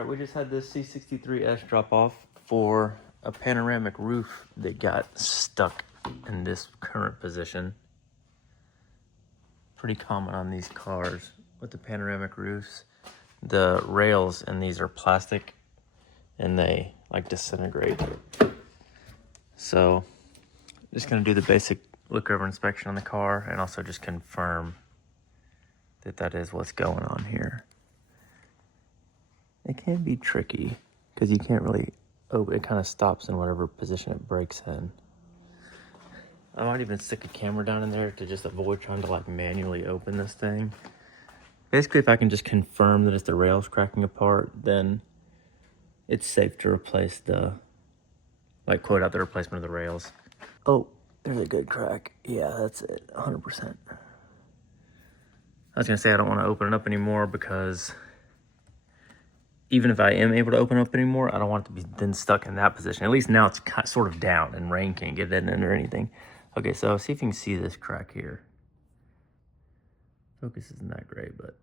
Alright, we just had this C63s drop off for a panoramic roof that got stuck in this current position. Pretty common on these cars with the panoramic roofs. The rails in these are plastic and they like disintegrate. So just gonna do the basic look over inspection on the car and also just confirm that that is what's going on here. It can be tricky because you can't really open, it kind of stops in whatever position it breaks in. I might even stick a camera down in there to just avoid trying to like manually open this thing. Basically, if I can just confirm that it's the rails cracking apart, then it's safe to replace the, like quote out the replacement of the rails. Oh, there's a good crack. Yeah, that's it, 100%. I was gonna say I don't want to open it up anymore because even if I am able to open up anymore, I don't want it to be then stuck in that position. At least now it's sort of down and rain can't get in or anything. Okay, so see if you can see this crack here. Focus isn't that great, but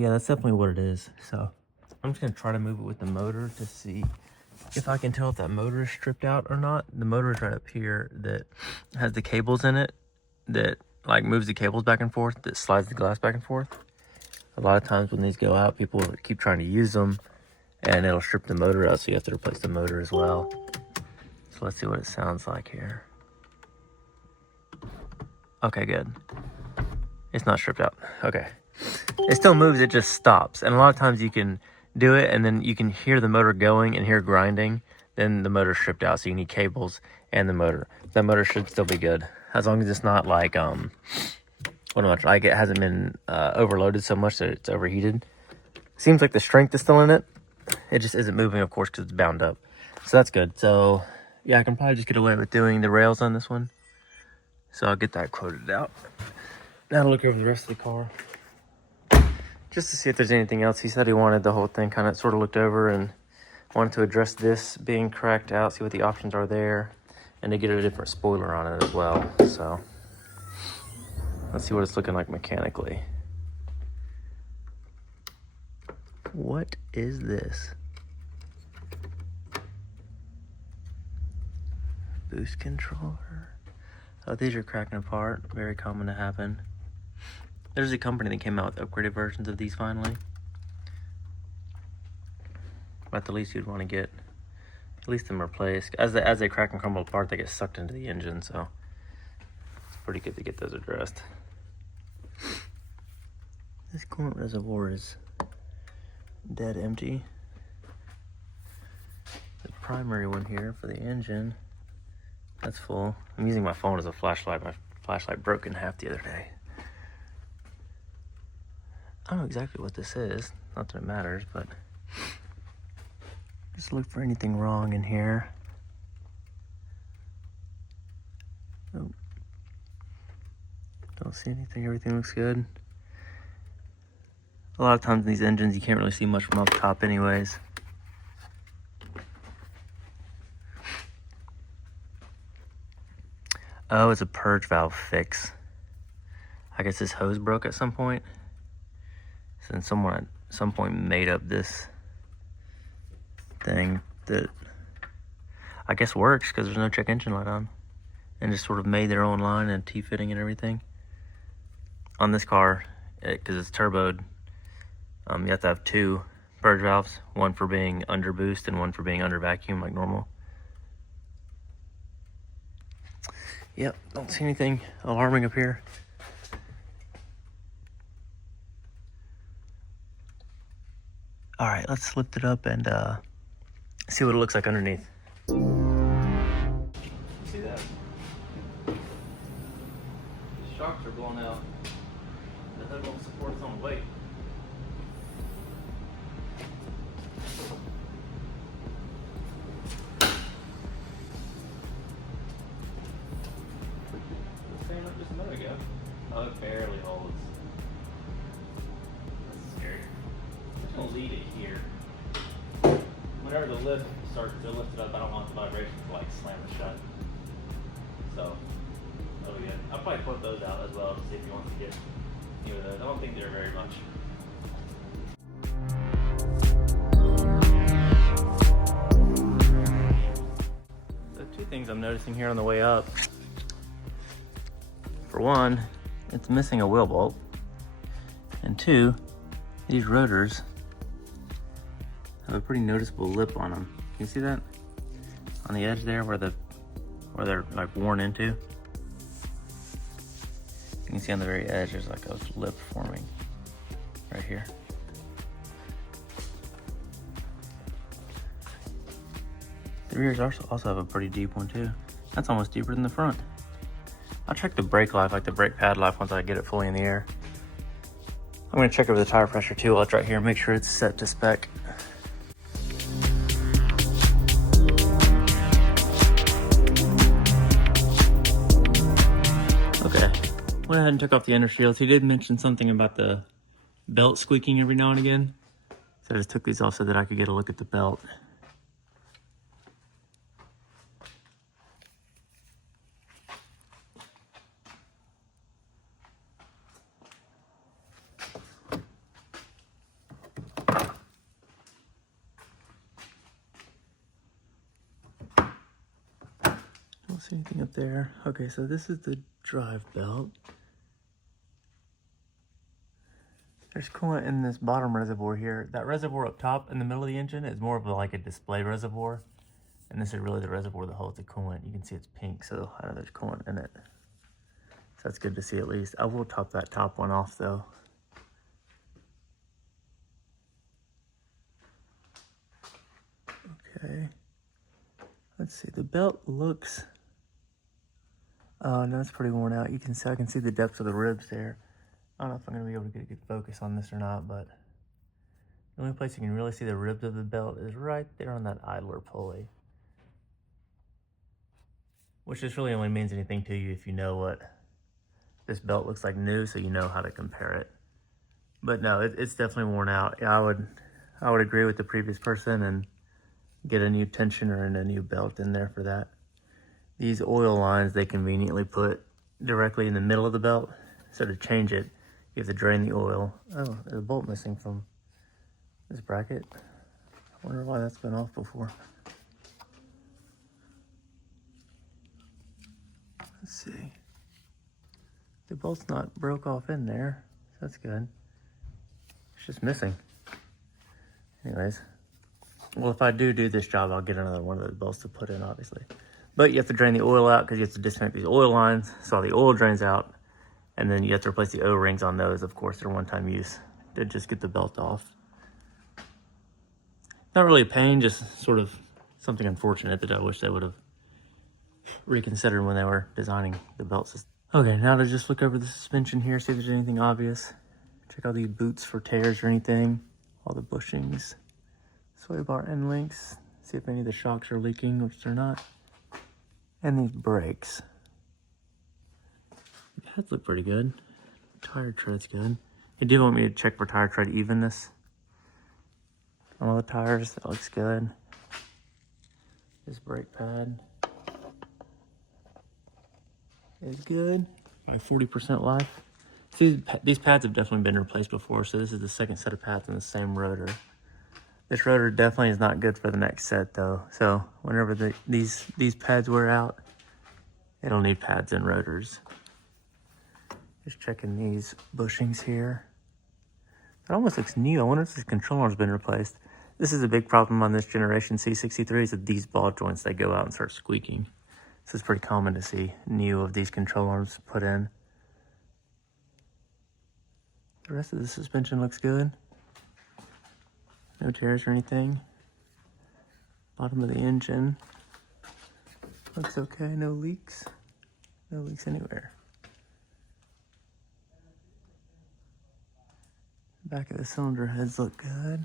yeah, that's definitely what it is. So I'm just gonna try to move it with the motor to see if I can tell if that motor is stripped out or not. The motor is right up here that has the cables in it that like moves the cables back and forth, that slides the glass back and forth. A lot of times when these go out, people keep trying to use them and it'll strip the motor out, so you have to replace the motor as well. So let's see what it sounds like here. Okay, good. It's not stripped out. Okay. It still moves, it just stops. And a lot of times you can do it and then you can hear the motor going and hear grinding. Then the motor's stripped out, so you need cables and the motor. That motor should still be good. As long as it's not like, like it hasn't been overloaded so much that it's overheated. Seems like the strength is still in it. It just isn't moving, of course, because it's bound up. So that's good. So yeah, I can probably just get away with doing the rails on this one. So I'll get that quoted out. Now to look over the rest of the car, just to see if there's anything else. He said he wanted the whole thing kind of sort of looked over and wanted to address this being cracked out, see what the options are there, and to get a different spoiler on it as well. So let's see what it's looking like mechanically. What is this? Boost controller. Oh, these are cracking apart. Very common to happen. There's a company that came out with upgraded versions of these finally. But at the least you'd want to get at least them replaced. As they crack and crumble apart, they get sucked into the engine, so it's pretty good to get those addressed. This coolant reservoir is dead empty. The primary one here for the engine, that's full. I'm using my phone as a flashlight. My flashlight broke in half the other day. I don't know exactly what this is. Not that it matters, but just look for anything wrong in here. Nope. Don't see anything. Everything looks good. A lot of times in these engines, you can't really see much from up top anyways. Oh, it's a purge valve fix. I guess this hose broke at some point. So someone at some point made up this thing that I guess works because there's no check engine light on. And just sort of made their own line and T-fitting and everything. On this car, because it's turboed, you have to have two purge valves. One for being under boost and one for being under vacuum like normal. Yep, don't see anything alarming up here. All right, let's lift it up and see what it looks like underneath. See that? The shocks are blown out. The hood won't support its own weight. Stand up just a minute ago. Oh, it barely holds. That's scary. I'm just gonna leave it here. Whenever the lift starts to lift it up, I don't want the vibration to like slam it shut. So that'll be good. I'll probably put those out as well to see if he wants to get any of those. I don't think they're very much. noticing here on the way up. For one, it's missing a wheel bolt. And two, these rotors have a pretty noticeable lip on them. Can you see that? On the edge there where they're like worn into. You can see on the very edge there's like a lip forming right here. The rears also have a pretty deep one too. That's almost deeper than the front. I'll check the brake life, like the brake pad life, once I get it fully in the air. I'm gonna check over the tire pressure too while it's right here, make sure it's set to spec. Okay, went ahead and took off the inner shields. He did mention something about the belt squeaking every now and again. So I just took these off so that I could get a look at the belt. Don't see anything up there. Okay, so this is the drive belt. There's coolant in this bottom reservoir here. That reservoir up top in the middle of the engine is more of like a display reservoir. And this is really the reservoir that holds the coolant. You can see it's pink, so I know there's coolant in it. So that's good to see at least. I will top that top one off though. Okay. Let's see, the belt looks, oh no, it's pretty worn out. You can see, I can see the depth of the ribs there. I don't know if I'm gonna be able to get a good focus on this or not, but the only place you can really see the ribs of the belt is right there on that idler pulley. Which just really only means anything to you if you know what this belt looks like new, so you know how to compare it. But no, it's definitely worn out. I would agree with the previous person and get a new tensioner and a new belt in there for that. These oil lines they conveniently put directly in the middle of the belt. So to change it, you have to drain the oil. Oh, there's a bolt missing from this bracket. I wonder why that's been off before. Let's see. The bolt's not broke off in there, so that's good. It's just missing. Anyways, well, if I do this job, I'll get another one of those bolts to put in, obviously. But you have to drain the oil out because you have to disconnect these oil lines so the oil drains out. And then you have to replace the O-rings on those. Of course, they're one-time use to just get the belt off. Not really a pain, just sort of something unfortunate that I wish they would have reconsidered when they were designing the belt system. Okay, now to just look over the suspension here, see if there's anything obvious. Check out these boots for tears or anything. All the bushings. Sway bar end links. See if any of the shocks are leaking, which they're not. And these brakes. The pads look pretty good. Tire tread's good. They do want me to check for tire tread evenness on all the tires. That looks good. This brake pad is good. By 40% life. See, these pads have definitely been replaced before, so this is the second set of pads in the same rotor. This rotor definitely is not good for the next set though. So whenever these pads wear out, it'll need pads and rotors. Just checking these bushings here. It almost looks new. I wonder if this controller's been replaced. This is a big problem on this generation C63s, that these ball joints, they go out and start squeaking. So it's pretty common to see new of these controllers put in. The rest of the suspension looks good. No tears or anything. Bottom of the engine looks okay, no leaks. No leaks anywhere. Back of the cylinder heads look good.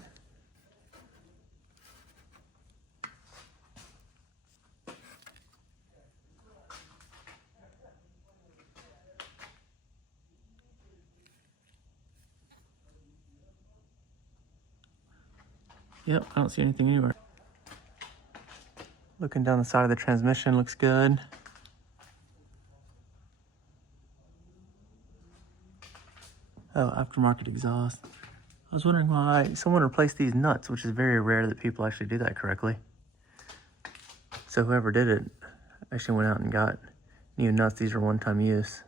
Yep, I don't see anything anywhere. Looking down the side of the transmission looks good. Oh, aftermarket exhaust. I was wondering why someone replaced these nuts, which is very rare that people actually do that correctly. So whoever did it, Actually went out and got new nuts. These are one-time use.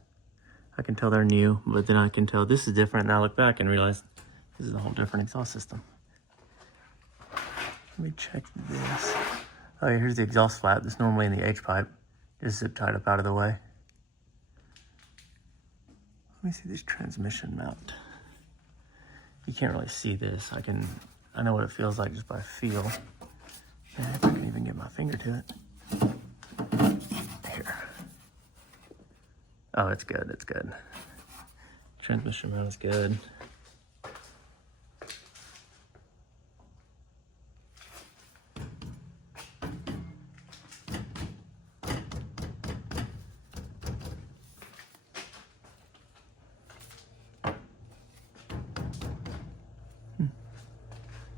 I can tell they're new, but then I can tell this is different. And I look back and realize this is a whole different exhaust system. Let me check this. Oh yeah, here's the exhaust flap. That's normally in the H-pipe. Just zip tied up out of the way. Let me see this transmission mount. You can't really see this. I know what it feels like just by feel. And if I can even get my finger to it. Here. Oh, it's good, it's good. Transmission mount is good.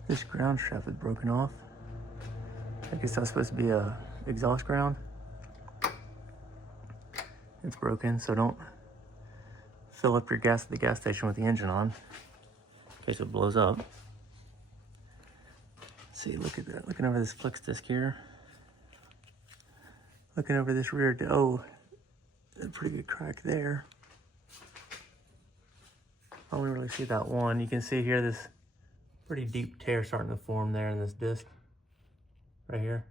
This ground shaft is broken off. I guess that's supposed to be a exhaust ground. It's broken, so don't fill up your gas at the gas station with the engine on in case it blows up. Let's see, look at that. Looking over this flex disc here. Looking over this rear, oh, a pretty good crack there. I only really see that one. You can see here this pretty deep tear starting to form there in this disc right here.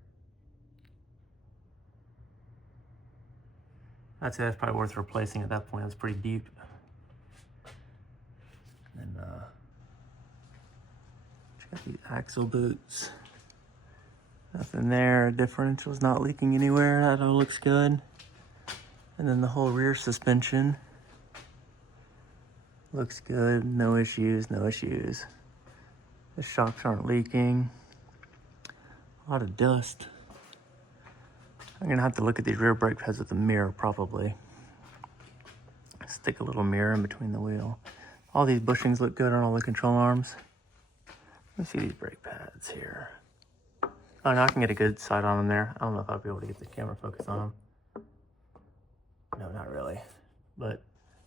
I'd say that's probably worth replacing at that point. It's pretty deep. And check these axle boots. Nothing there. Differential's not leaking anywhere. That all looks good. And then the whole rear suspension looks good. No issues, no issues. The shocks aren't leaking. A lot of dust. I'm gonna have to look at these rear brake pads with a mirror probably. Stick a little mirror in between the wheel. All these bushings look good on all the control arms. Let's see these brake pads here. Oh, now I can get a good sight on them there. I don't know if I'll be able to get the camera focus on them. No, not really. But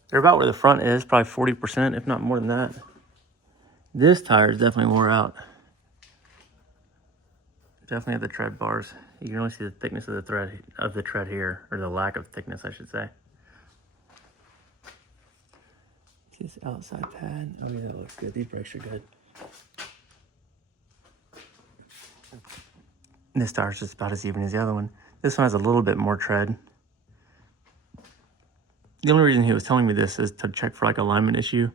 they're about where the front is, probably 40%, if not more than that. This tire is definitely wore out. Definitely have the tread bars. You can only see the thickness of the tread here, or the lack of thickness, I should say. See this outside pad? Oh yeah, that looks good. These brakes are good. And this tire's just about as even as the other one. This one has a little bit more tread. The only reason he was telling me this is to check for like alignment issue.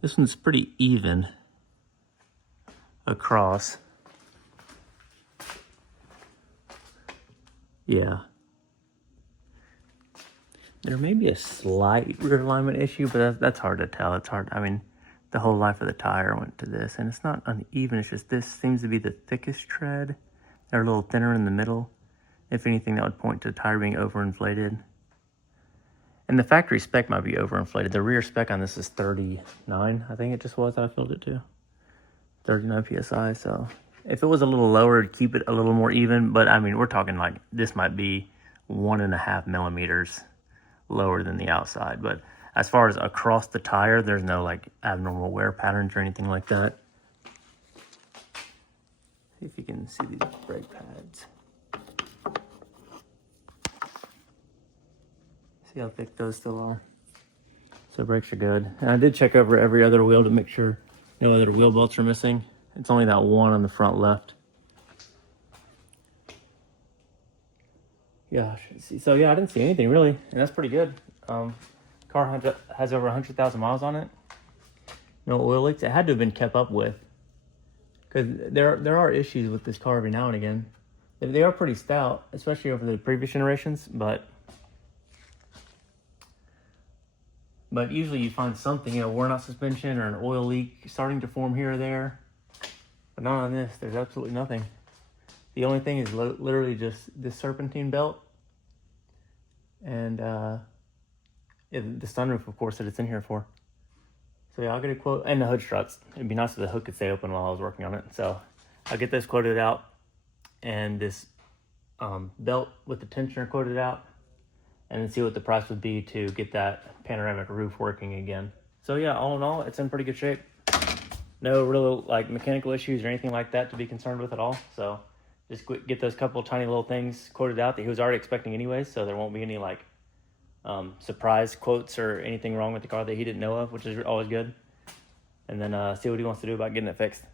This one's pretty even across. Yeah. There may be a slight rear alignment issue, but that's hard to tell. It's hard. I mean, the whole life of the tire went to this, and it's not uneven. It's just this seems to be the thickest tread. They're a little thinner in the middle. If anything, that would point to the tire being overinflated. And the factory spec might be overinflated. The rear spec on this is 39, I think it just was that I filled it to. 39 PSI, so if it was a little lower, it'd keep it a little more even. But I mean, we're talking like this might be 1.5 millimeters lower than the outside. But as far as across the tire, there's no like abnormal wear patterns or anything like that. See if you can see these brake pads. See how thick those still are. So brakes are good. And I did check over every other wheel to make sure no other wheel bolts are missing. It's only that one on the front left. Yeah, so yeah, I didn't see anything really, and that's pretty good. Car has over 100,000 miles on it. No oil leaks. It had to have been kept up with, because there are issues with this car every now and again. They are pretty stout, especially over the previous generations, but usually you find something, worn out suspension or an oil leak starting to form here or there. But not on this. There's absolutely nothing. The only thing is literally just this serpentine belt and the sunroof, of course, that it's in here for. So yeah, I'll get a quote, and the hood struts. It'd be nice if the hood could stay open while I was working on it. So I'll get this quoted out, and this belt with the tensioner quoted out, and then see what the price would be to get that panoramic roof working again. So yeah, all in all, it's in pretty good shape. No real like mechanical issues or anything like that to be concerned with at all. So just get those couple tiny little things quoted out that he was already expecting anyways, so there won't be any like surprise quotes or anything wrong with the car that he didn't know of, which is always good. And then see what he wants to do about getting it fixed.